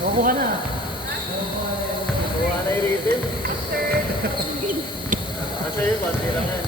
Kukuha na. Kukuha na yung rhythm. Kasi yun, konti lang yan.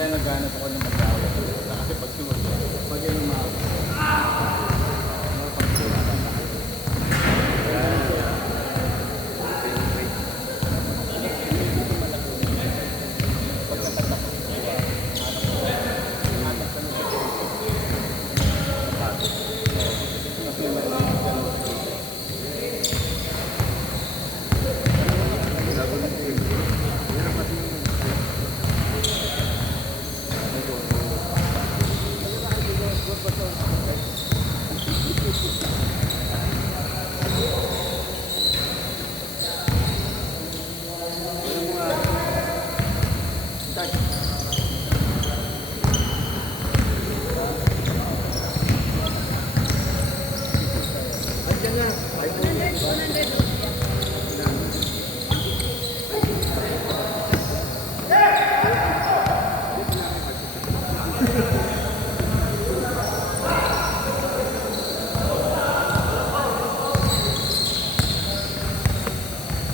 Kaya naghanap ako ng mag-awa. Kasi pag yan umawa.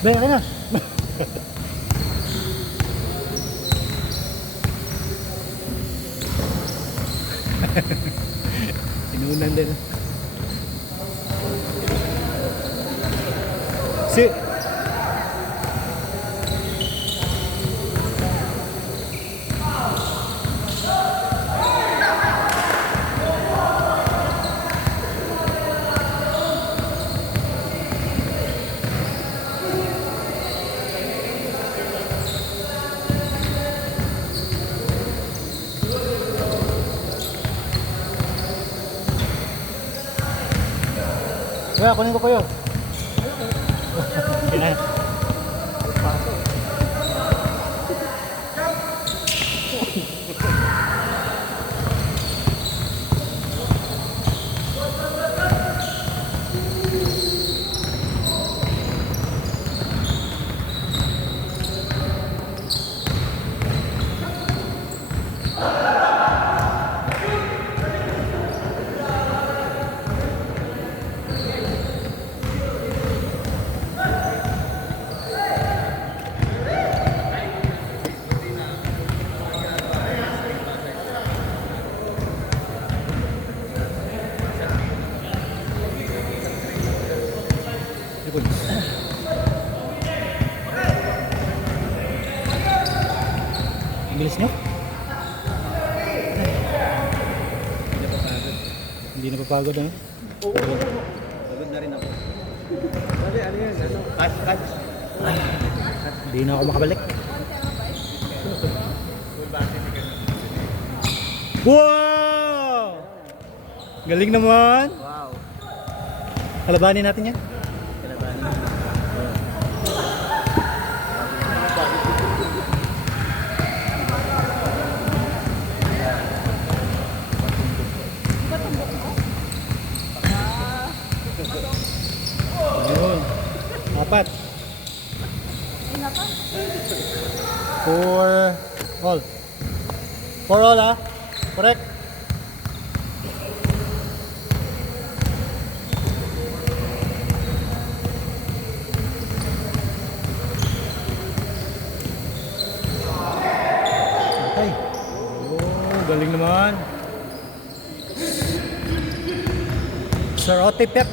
Beng, akin na. Inuunan din. Si. Kaya, kunin ko kayo. Okay na. Bilis nyo? Hindi napapagod eh. Pagod na rin ako. Ano yan? Cut. Hindi na ako makabalik. Wow! Galing naman! Wow. Kalabanin natin yan. Ayun. Apat. For all. For all ah. Correct. Okay. Oh, galing naman. Sir Otipep.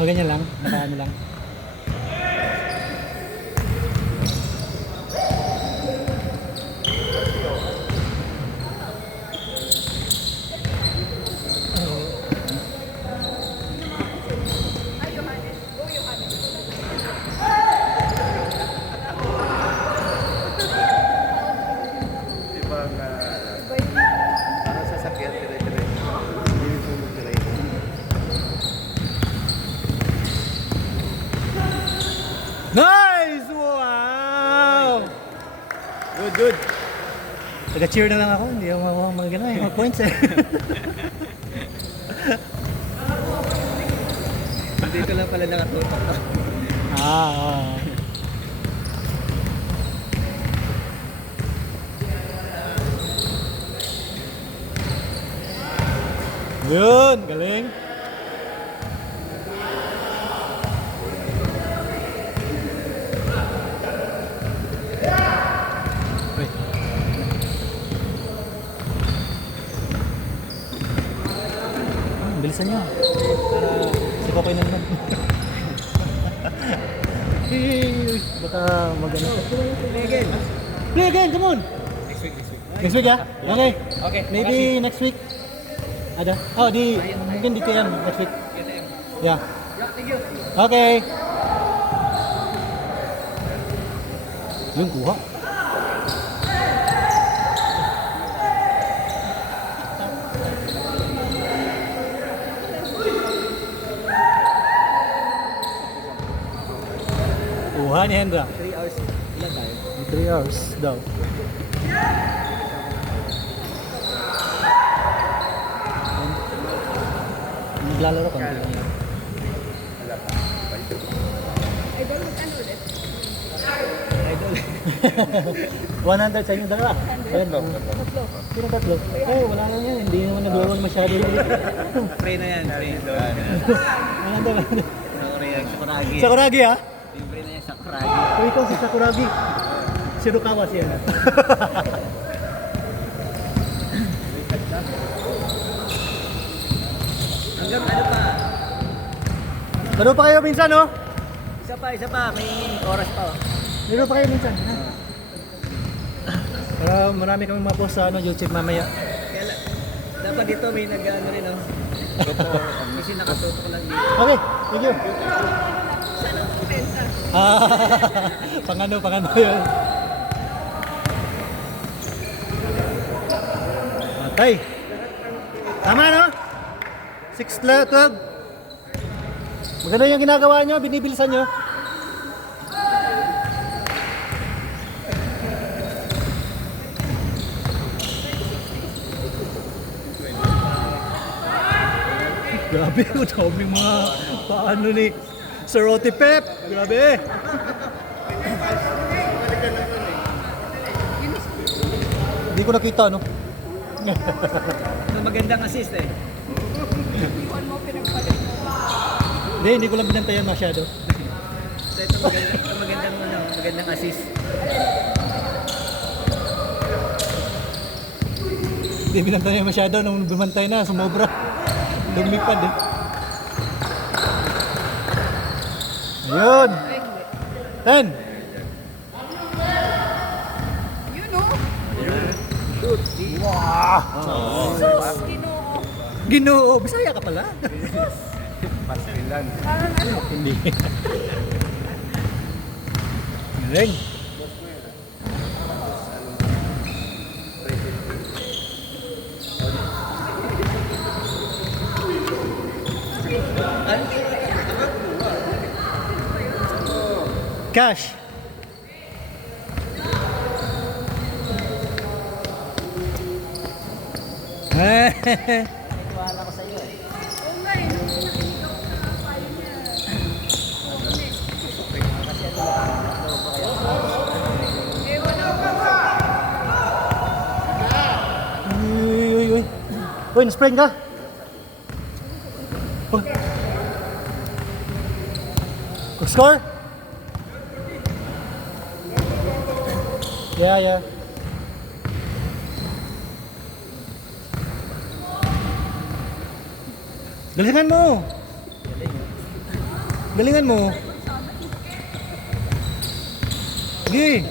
O, ganyan lang. Nakaano lang. good. Taga-cheer na lang ako, hindi ako makuha mga gano'n, mga points eh. Dito lang pala nakatutok. Ah. Yun, galing. Uy. Bilisan nyo. Si Kokoy na naman. Uy, baka magano. Play again. Play again, come on. Next week. Next week, ah? Okay. Okay. Maybe next week. Ada? Oh, mungkin di TM next week. Yeah. Thank you. Okay. Yung kuha. Kuha ni Hendra. 3 hours. Ilan tayo? 3 hours daw. Naglalaro konti lang yan. Idol. 100 sa inyo dalawa. Tatlo. Sino tatlo? Eh, wala na yan. Hindi naman nag-lower masyado. Pray na yan. Pray. Wala na. Sakuragi. Sakuragi ha? Libre na yan Sakuragi. O ikaw si Sakuragi. Shirokawa siya. Hanggang ano pa? Laro pa kayo minsan, no? Isa pa. May oras pa. Oh. Laro pa kayo minsan. Ha? Marami kami ma-post sa YouTube mamaya. Kaya dapat dito may nag-ano rin. Oh. Kasi nakatutok lang dito. Okay, thank you. Pangano yun. Okay. Tama, no? 6-12. Maganda yung ginagawa nyo, binibilisan nyo. Grabe, daming mga paano ni Sir Roti Pep. Grabe. Hindi ko nakita, no? Magandang assist eh. Hindi ko lang binantayan masyado. So ito magandang assist. Hindi binantayan masyado nung bumantay na, sumobra. Lumipad eh. Ayun. 10. Shoot. Wow. Ginoo. Bisaya ka pala. Pastilan. Hindi. Galing. Cash. Wala ko sa iyo eh. Uy. Uy, na-sprain ka? Uy. Score? Yeah. Galingan mo. Sige.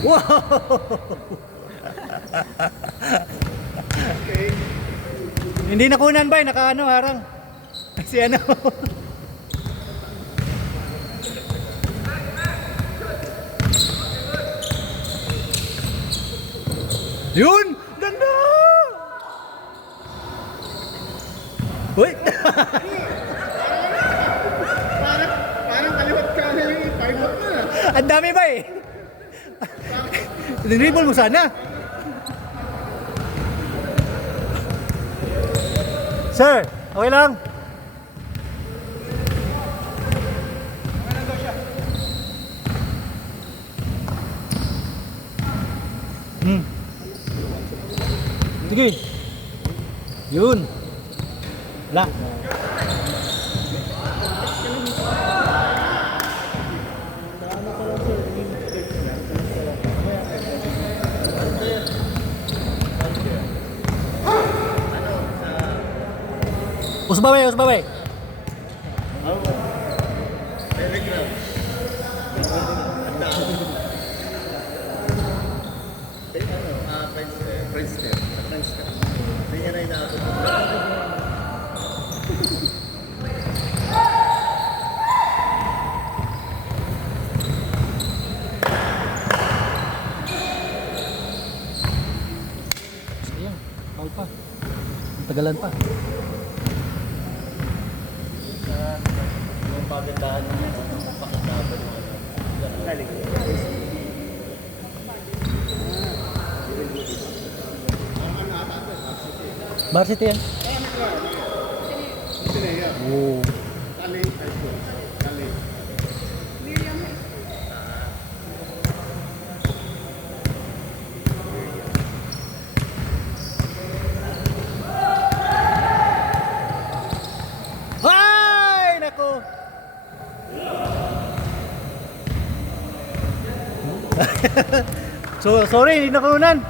Wow! Hindi nakunan ba? Nakaano, harang. Si ano? Yun! Ganda! dami ba eh. Dribble mo sana. Sir, okay lang? Sige. Yun. Wala. Usbabay, usbabay. Sayang, bawal pa. Tagalan pa. Yung pagandahan ng pakitabal mo. Varsity yan. Oh. Ay, nako. So, sorry, hindi nakunan.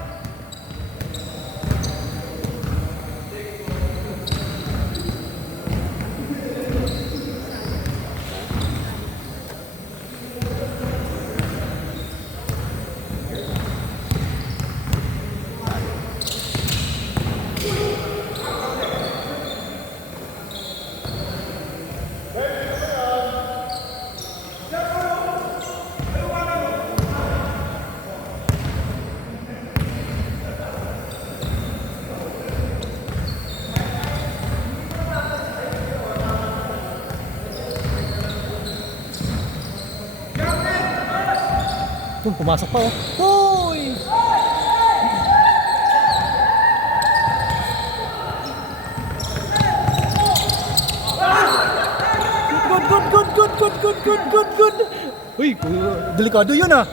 Pumasok pa oh. Hoy! Good. Uy, delikado yun ah.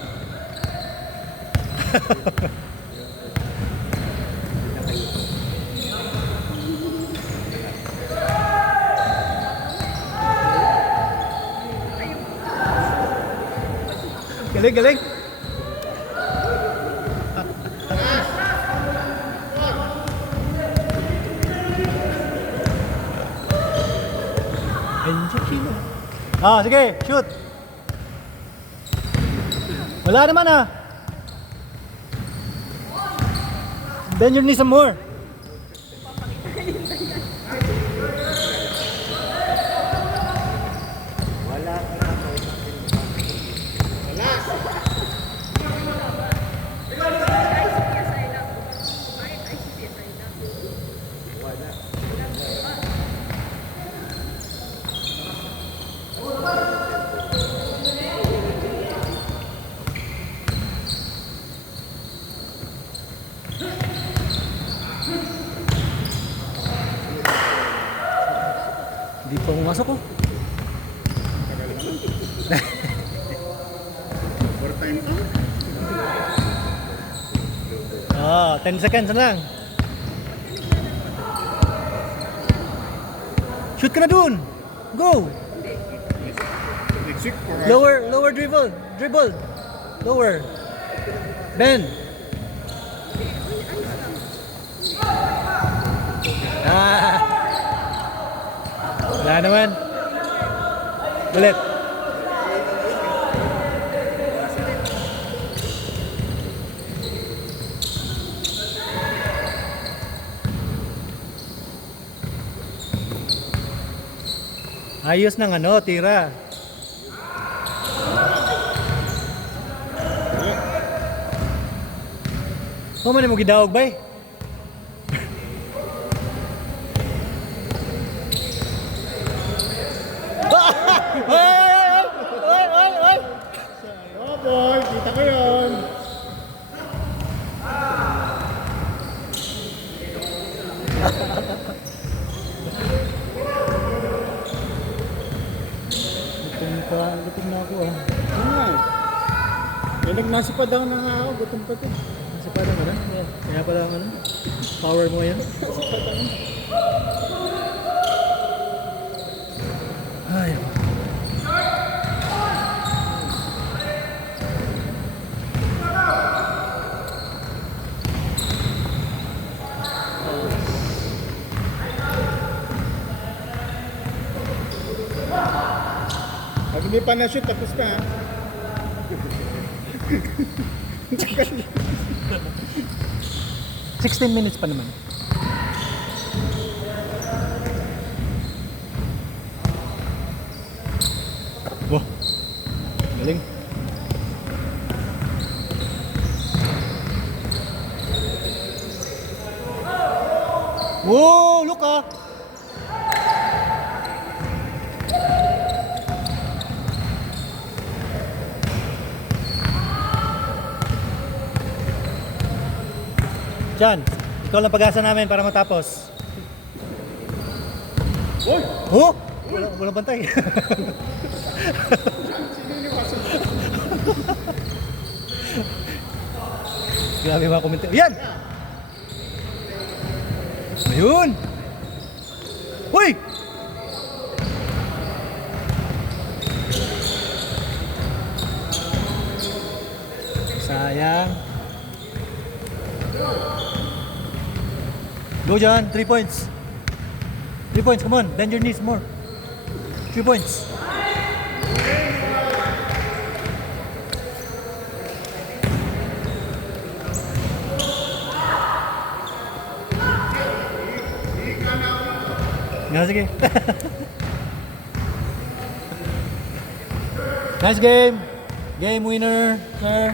Galing. Ah, sige, shoot. Wala naman ah. Bend your knees some more. Hindi pa pumasok oh. Ah, 10 seconds na lang. Shoot ka na dun. Go. Lower dribble. Lower. Bend. Ah. Wala naman. Ulit. Ayos ng ano, tira. Oh, man mo gidawag bay. Oy! Gutom na ako ah. Ano nga? May nagmasipa daw na nga ako. Gutom pa to. Kasi pa naman ah. Kaya pala ang ano. Power mo yan. Ay. Pag hindi pa na-shoot, tapos ka ha. 16 minutes pa naman. Wow. Galing. Whoa, look ah. John, ikaw lang pag-asa namin para matapos. Uy! Oh! Walang bantay. Grabe mga komentar. Yan! Ayun! Uy! Sayang. Go John, 3 points. 3 points, come on, bend your knees more. 3 points. Nga, sige. Nice game. Game winner, sir.